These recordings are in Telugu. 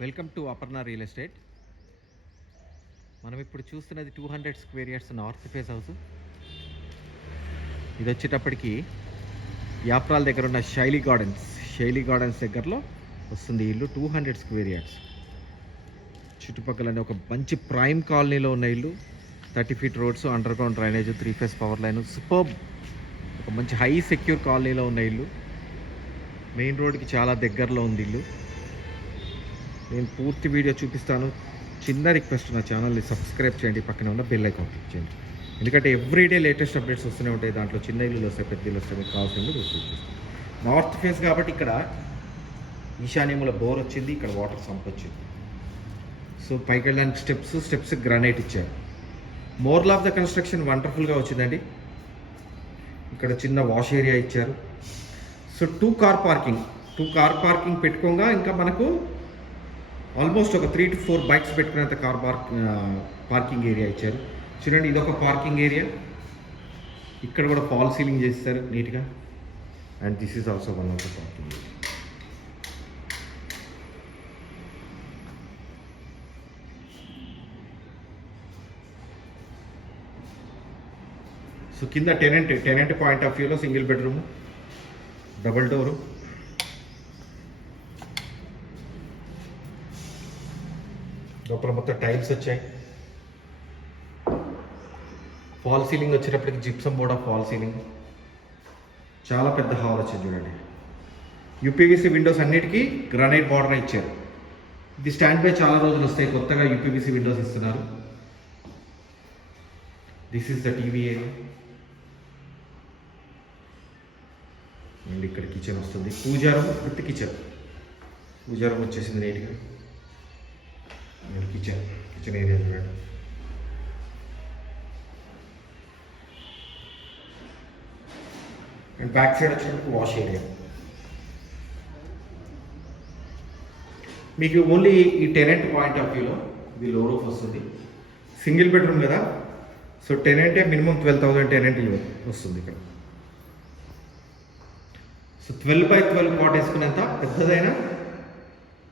Welcome to Aparna real estate. మనం ఇప్పుడు చూస్తున్నది 200 square yards north face house. ఇది వచ్చేటప్పటికి యాప్రాల్ దగ్గర ఉన్న శైలి గార్డెన్స్ దగ్గరలో వస్తుంది ఇల్లు. 200 స్క్వేర్ యార్డ్స్ చుట్టుపక్కల ఒక మంచి ప్రైమ్ కాలనీలో ఉన్న ఇల్లు. 30 feet roads, under ground drainage, 3 phase power line, superb ఒక మంచి హై సెక్యూర్ కాలనీలో ఉన్న ఇల్లు. మెయిన్ రోడ్కి చాలా దగ్గరలో ఉంది ఇల్లు. నేను పూర్తి వీడియో చూపిస్తాను. చిన్న రిక్వెస్ట్, నా ఛానల్ని సబ్స్క్రైబ్ చేయండి, పక్కన ఉన్న బెల్ ఐకాన్ క్లిక్ చేయండి. ఎందుకంటే ఎవ్రీడే లేటెస్ట్ అప్డేట్స్ వస్తూనే ఉంటాయి. దాంట్లో చిన్న ఇల్లులు వస్తాయి, పెద్ద ఇల్లు వస్తాయి. మీకు కావాల్సింది చూపిస్తాను. నార్త్ ఫేస్ కాబట్టి ఇక్కడ ఈశాన్యముల బోర్ వచ్చింది, ఇక్కడ వాటర్ సంప్ వచ్చింది. సో పైకి వెళ్ళడానికి స్టెప్స్ గ్రానైట్ ఇచ్చారు. మోరల్ ఆఫ్ ద కన్స్ట్రక్షన్ వండర్ఫుల్గా వచ్చిందండి. ఇక్కడ చిన్న వాష్ ఏరియా ఇచ్చారు. సో టూ కార్ పార్కింగ్ పెట్టుకోగా ఇంకా మనకు ఆల్మోస్ట్ ఒక 3 to 4 బైక్స్ పెట్టుకునేంత పార్కింగ్ ఏరియా ఇచ్చారు. చూడండి, ఇదొక పార్కింగ్ ఏరియా. ఇక్కడ కూడా ఫాల్ సీలింగ్ చేస్తారు నీట్గా. And this is also one of the parking area. So కింద టెనెంట్ పాయింట్ ఆఫ్ వ్యూలో సింగిల్ బెడ్రూమ్, డబుల్ డోరు. లోపల మొత్తం టైల్స్ వచ్చాయి. ఫాల్ సీలింగ్ వచ్చేటప్పటికి gypsum board of fall ceiling. చాలా పెద్ద హాల్ వచ్చింది చూడండి. యూపీవీసీ విండోస్ అన్నిటికీ గ్రానైట్ బార్డర్ ఇచ్చారు. ఇది స్టాండ్ బై చాలా రోజులు వస్తాయి. కొత్తగా యూపీవీసీ విండోస్ ఇస్తున్నారు. This is the TV area. And ఇక్కడ కిచెన్ వస్తుంది. పూజారం విత్ కిచెన్. పూజారం వచ్చేసింది నీట్గా. కిచెన్ ఏరియా చూడండి. అండ్ బ్యాక్ సైడ్ వచ్చేటప్పుడు వాష్ ఏరియా. మీకు ఓన్లీ ఈ టెనెంట్ పాయింట్ ఆఫ్ వ్యూలో ఇది లో రూఫ్ వస్తుంది. సింగిల్ బెడ్రూమ్ కదా, సో టెనెంటే మినిమం 12,000 టెనెంట్ వస్తుంది ఇక్కడ. సో 12 by 12 కాట్ వేసుకునేంత పెద్దదైన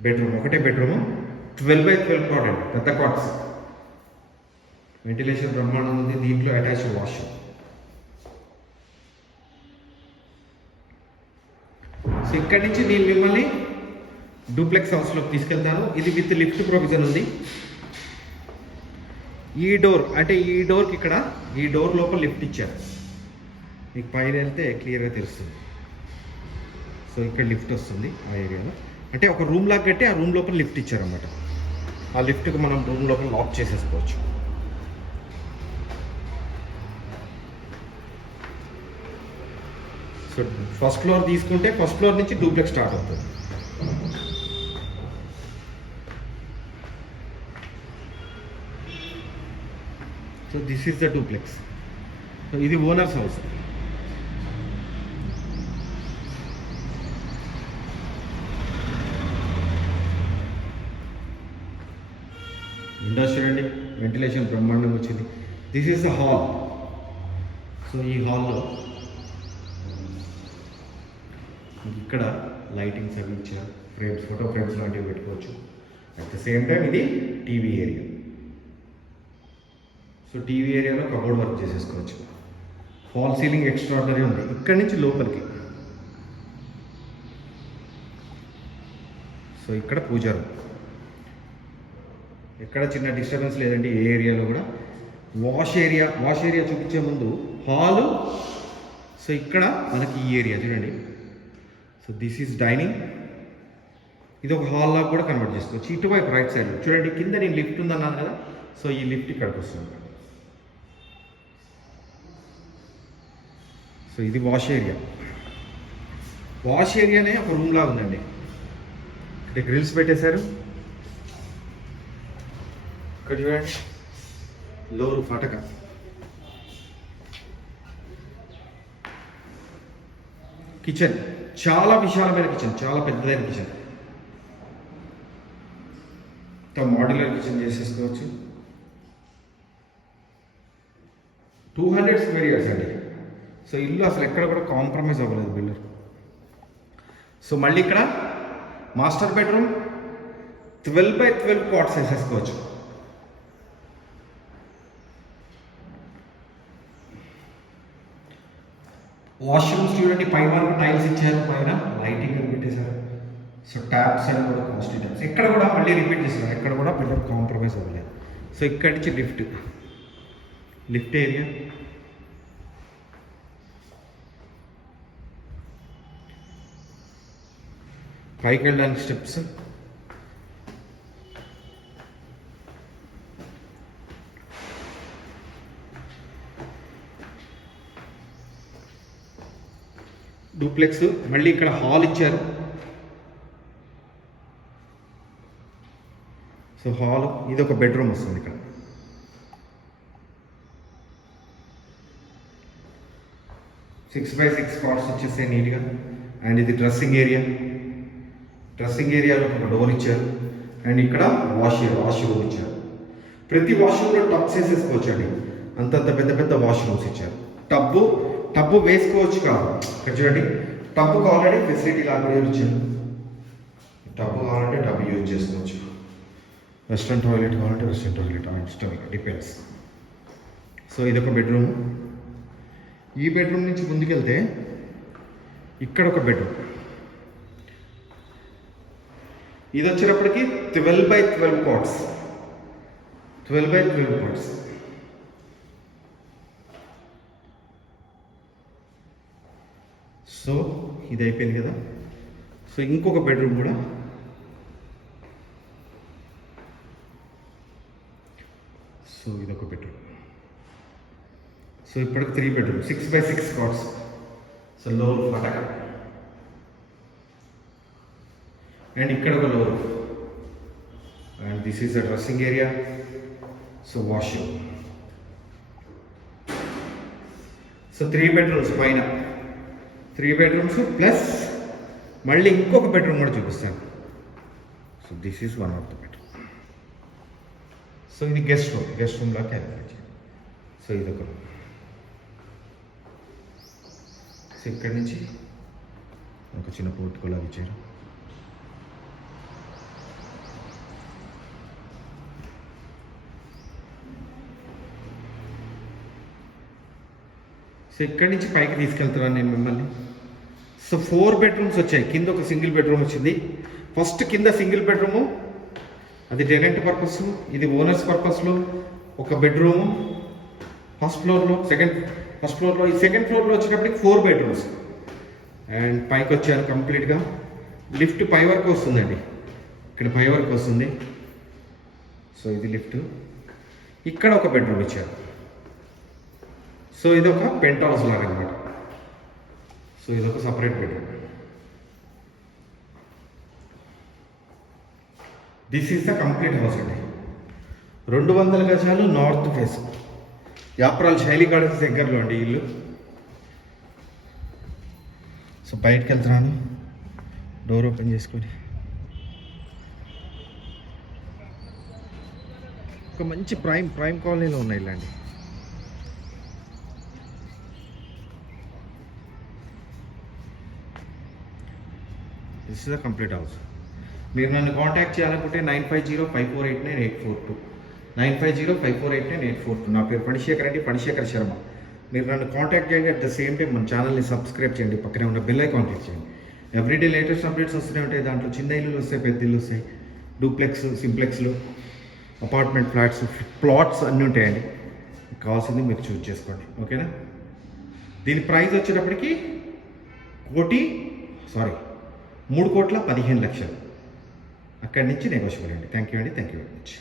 బెడ్రూమ్. ఒకటే బెడ్రూము, 12 by 12 కాట్ అండి, పెద్ద కాట్స్. వెంటిలేషన్ బ్రహ్మాండం ఉంది. దీంట్లో అటాచ్డ్ వాష్రూమ్. సో ఇక్కడి నుంచి నేను మిమ్మల్ని డూప్లెక్స్ హౌస్లోకి తీసుకెళ్తాను. ఇది విత్ లిఫ్ట్ ప్రొవిజన్ ఉంది. ఈ డోర్కి ఇక్కడ ఈ డోర్ లోపల లిఫ్ట్ ఇచ్చారు. మీకు పైన వెళ్తే క్లియర్గా తెలుస్తుంది. సో ఇక్కడ లిఫ్ట్ వస్తుంది ఆ ఏరియాలో. అంటే ఒక రూమ్ లాగా కట్టి ఆ రూమ్ లోపల లిఫ్ట్ ఇచ్చారన్నమాట. ఆ లిఫ్ట్కి మనం రూమ్ లోపల లాక్ చేసేసుకోవచ్చు. సో ఫస్ట్ ఫ్లోర్ తీసుకుంటే ఫస్ట్ ఫ్లోర్ నుంచి డూప్లెక్స్ స్టార్ట్ అవుతుంది. So this is the duplex. So ఇది ఓనర్స్ హౌస్. విండోస్ చూడండి, వెంటిలేషన్ బ్రహ్మాండంగా వచ్చింది. This is the hall. So ఈ హాల్లో ఇక్కడ లైటింగ్స్ అవి ఇచ్చారు. ఫోటో ఫ్రేమ్స్ లాంటివి పెట్టుకోవచ్చు. అట్ ద సేమ్ టైం ఇది టీవీ ఏరియా. సో టీవీ ఏరియాలో కబోర్డ్ వర్క్ చేసేసుకోవచ్చు. ఫాల్ సీలింగ్ ఎక్స్ట్రాడినరీ ఉంది. ఇక్కడి నుంచి లోపలికి. సో ఇక్కడ పూజారు. ఎక్కడ చిన్న డిస్టర్బెన్స్ లేదండి ఏ ఏరియాలో కూడా. వాష్ ఏరియా చూపించే ముందు హాలు. సో ఇక్కడ మనకి ఈ ఏరియా చూడండి. So this is dining. ఇది ఒక హాల్ లాగా కూడా కన్వర్ట్ చేసుకోవచ్చు. ఇటువైపు రైట్ సైడ్ చూడండి, కింద నేను లిఫ్ట్ ఉందన్నాను కదా. సో ఈ లిఫ్ట్ ఇక్కడికి వస్తుంది. సో ఇది వాష్ ఏరియానే ఒక రూమ్ లాగా ఉందండి. ఇక్కడ గ్రిల్స్ పెట్టేశారు. ఇక్కడ చూడండి, లో రూఫ్ అటక. కిచెన్ చాలా విశాలమైన కిచెన్, చాలా పెద్దదైన కిచెన్. మాడ్యులర్ కిచెన్ చేసేసుకోవచ్చు. 200 స్క్వేర్ యార్డ్స్ అండి. సో ఇల్లు అసలు ఎక్కడ కూడా కాంప్రమైజ్ అవ్వలేదు బిల్డర్. సో మళ్ళీ ఇక్కడ మాస్టర్ బెడ్రూమ్, 12x12 కాట్స్ వేసేసుకోవచ్చు. వాష్రూమ్స్ చూడండి, పై వరకు టైల్స్ ఇచ్చారు, పైన లైటింగ్ అని పెట్టేశారు. సో ట్యాప్స్ అని కూడా కాస్ట్లీ ట్యాప్స్. ఎక్కడ కూడా మళ్ళీ రిపీట్ చేస్తారు, ఎక్కడ కూడా పెద్ద కాంప్రమైజ్ అవ్వలేదు. సో ఇక్కడి నుంచి లిఫ్ట్ ఏరియా, పైకి వెళ్ళడానికి స్టెప్స్, డూప్లెక్స్. మళ్ళీ ఇక్కడ హాల్ ఇచ్చారు. సో హాల్, ఇది ఒక బెడ్రూమ్ వస్తుంది ఇక్కడ. సిక్స్ బై సిక్స్ కాట్స్ వచ్చేసాయి నీట్గా. అండ్ ఇది డ్రెస్సింగ్ ఏరియాలో ఒక డోర్ ఇచ్చారు. అండ్ ఇక్కడ వాష్ రూమ్ ఇచ్చారు. ప్రతి వాష్రూమ్లో టబ్స్ వేసేసుకోవచ్చు అండి, అంతంత పెద్ద వాష్రూమ్స్ ఇచ్చారు. టబ్బు వేసుకోవచ్చు కాదు, ఇక్కడ చూడండి, టబ్బుకి ఆల్రెడీ ఫెసిలిటీ లాగా ఇచ్చారు. టబ్బు కావాలంటే టబ్ యూజ్ చేసుకోవచ్చు. వెస్ట్రన్ టాయిలెట్ కావాలంటే వెస్ట్రన్ టాయిలెట్, ఇష్టం, డిపెండ్స్. సో ఇదొక బెడ్రూమ్. ఈ బెడ్రూమ్ నుంచి ముందుకెళ్తే ఇక్కడ ఒక బెడ్రూమ్. ఇది వచ్చేటప్పటికి 12x12 కాట్స్. సో ఇది అయిపోయింది కదా. సో ఇంకొక బెడ్రూమ్ కూడా. సో ఇదొక బెడ్రూమ్. సో ఇప్పటికి 3 bedroom, 6x6 cots. So lower పటక, అండ్ ఇక్కడ ఒక lower. And this is a dressing area. So washroom. So 3 bedrooms పైన, 3 బెడ్రూమ్స్ ప్లస్ మళ్ళీ ఇంకొక బెడ్రూమ్ కూడా చూపిస్తాను. So this is one of the bedroom. So ఇది గెస్ట్ రూమ్లా క్యాలిక్యులేట్ చేయాలి. సో ఇదొక రూమ్. సో ఇక్కడి నుంచి ఒక చిన్న పోర్టుకోలా ఇచ్చారు. సో ఇక్కడి నుంచి పైకి తీసుకెళ్తున్నాను నేను మిమ్మల్ని. సో 4 బెడ్రూమ్స్ వచ్చాయి. కింద ఒక సింగిల్ బెడ్రూమ్ వచ్చింది. ఫస్ట్ కింద సింగిల్ బెడ్రూము, అది టెనెంట్ పర్పస్, ఇది ఓనర్స్ పర్పస్లో ఒక బెడ్రూము. ఫస్ట్ ఫ్లోర్లో ఈ సెకండ్ ఫ్లోర్లో వచ్చేటప్పటికి 4 బెడ్రూమ్స్. అండ్ పైకి వచ్చారు కంప్లీట్గా. లిఫ్ట్ పై వరకు వస్తుందండి, ఇక్కడ పై వరకు వస్తుంది. సో ఇది లిఫ్ట్. ఇక్కడ ఒక బెడ్రూమ్ ఇచ్చారు. సో ఇదొక పెంట్ హౌస్ లాగా అనమాట. సో ఇదొక separate bedroom. This is the complete house అండి. 200 గజాలు, నార్త్ ఫేస్, యాప్రాల్ శైలి గార్డెన్స్ దగ్గరలో అండి ఇల్లు. సో బయటకు వెళ్తున్నాను, డోర్ ఓపెన్ చేసుకొని. ఒక మంచి ప్రైమ్ కాలనీలో ఉన్న ఇల్లు అండి. This is the complete house. మీరు నన్ను కాంటాక్ట్ చేయాలనుకుంటే 9505489842, 9505489842. నా పేరు పణిశేఖర్ శర్మ. మీరు నన్ను కాంటాక్ట్ చేయండి. అట్ ద సేమ్ టైం మన ఛానల్ని సబ్స్క్రైబ్ చేయండి, పక్కనే ఉన్న బెల్ ఐకాన్ క్లిక్ చేయండి. ఎవ్రీడే లేటెస్ట్ అప్డేట్స్ వస్తూనే ఉంటాయి. దాంట్లో చిన్న ఇల్లులు వస్తాయి, పెద్ద ఇల్లు వస్తాయి, డూప్లెక్స్, సింప్లెక్స్లు, అపార్ట్మెంట్ ఫ్లాట్స్, ప్లాట్స్ అన్నీ ఉంటాయండి. కావాల్సింది మీరు చూస్ చేసుకోండి, ఓకేనా. దీని ప్రైస్ వచ్చేటప్పటికి 3,15,00,000. అక్కడి నుంచి నెగోషియబుల్ అండి. Thank you very much.